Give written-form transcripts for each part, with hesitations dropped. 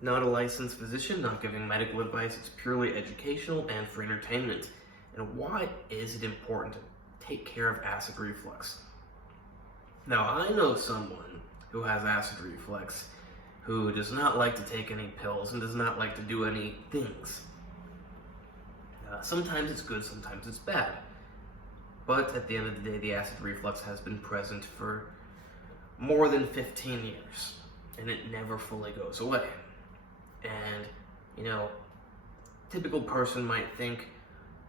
Not a licensed physician, not giving medical advice. It's purely educational and for entertainment. And why is it important to take care of acid reflux? Now, I know someone who has acid reflux who does not like to take any pills and does not like to do any things. Sometimes it's good, sometimes it's bad. But at the end of the day, the acid reflux has been present for more than 15 years, and it never fully goes away. And, typical person might think,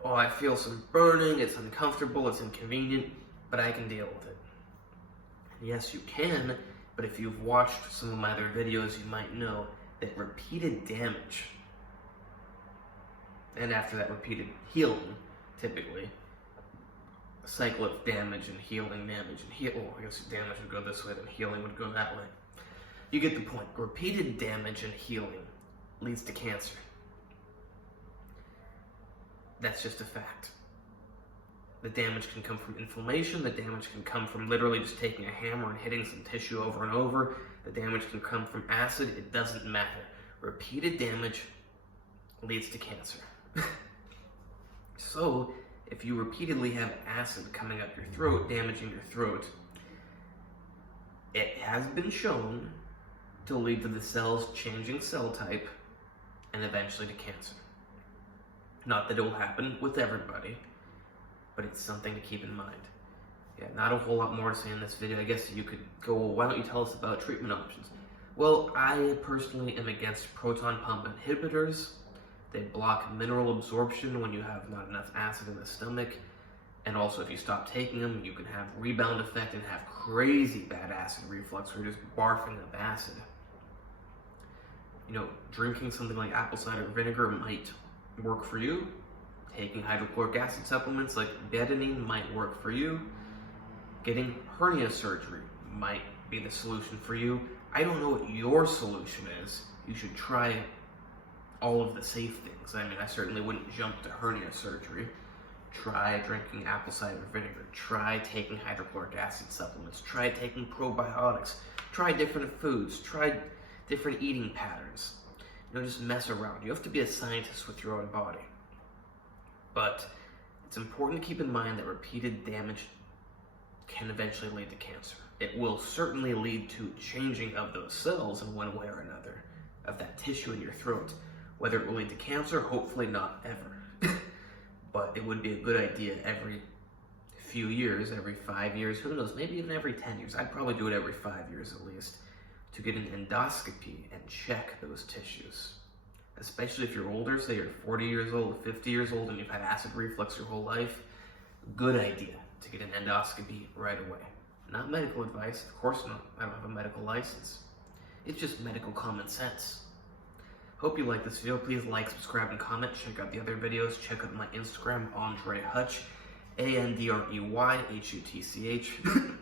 oh, I feel some burning, it's uncomfortable, it's inconvenient, but I can deal with it. Yes, you can, but if you've watched some of my other videos, you might know that repeated damage, and after that repeated healing, typically, a cycle of damage and healing, I guess damage would go this way, then healing would go that way. You get the point. Repeated damage and healing leads to cancer. That's just a fact. The damage can come from inflammation, the damage can come from literally just taking a hammer and hitting some tissue over and over, the damage can come from acid, it doesn't matter. Repeated damage leads to cancer. So, if you repeatedly have acid coming up your throat, damaging your throat, it has been shown to lead to the cells changing cell type and eventually to cancer. Not that it will happen with everybody, but it's something to keep in mind. Yeah, not a whole lot more to say in this video. I guess you could go, well, why don't you tell us about treatment options? Well, I personally am against proton pump inhibitors. They block mineral absorption when you have not enough acid in the stomach. And also, if you stop taking them, you can have rebound effect and have crazy bad acid reflux where you're just barfing up acid. Drinking something like apple cider vinegar might work for you. Taking hydrochloric acid supplements like betadine might work for you. Getting hernia surgery might be the solution for you. I don't know what your solution is. You should try all of the safe things. I certainly wouldn't jump to hernia surgery. Try drinking apple cider vinegar. Try taking hydrochloric acid supplements. Try taking probiotics. Try different foods. Try different eating patterns. Just mess around. You have to be a scientist with your own body. But it's important to keep in mind that repeated damage can eventually lead to cancer. It will certainly lead to changing of those cells in one way or another, of that tissue in your throat. Whether it will lead to cancer, hopefully not ever. But it would be a good idea every few years, every 5 years, who knows, maybe even every 10 years. I'd probably do it every 5 years at least, to get an endoscopy and check those tissues. Especially if you're older, say you're 40 years old, 50 years old, and you've had acid reflux your whole life, good idea to get an endoscopy right away. Not medical advice, of course not. I don't have a medical license. It's just medical common sense. Hope you like this video. Please like, subscribe, and comment. Check out the other videos. Check out my Instagram, Andre Hutch, ANDREYHUTCH.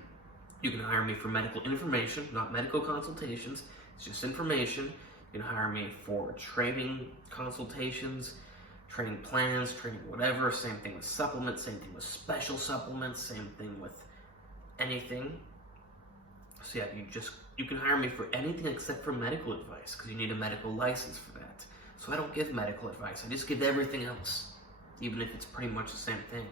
You can hire me for medical information, not medical consultations. It's just information. You can hire me for training consultations, training plans, training whatever. Same thing with supplements, same thing with special supplements, same thing with anything. So yeah, you can hire me for anything except for medical advice, because you need a medical license for that. So I don't give medical advice, I just give everything else, even if it's pretty much the same thing.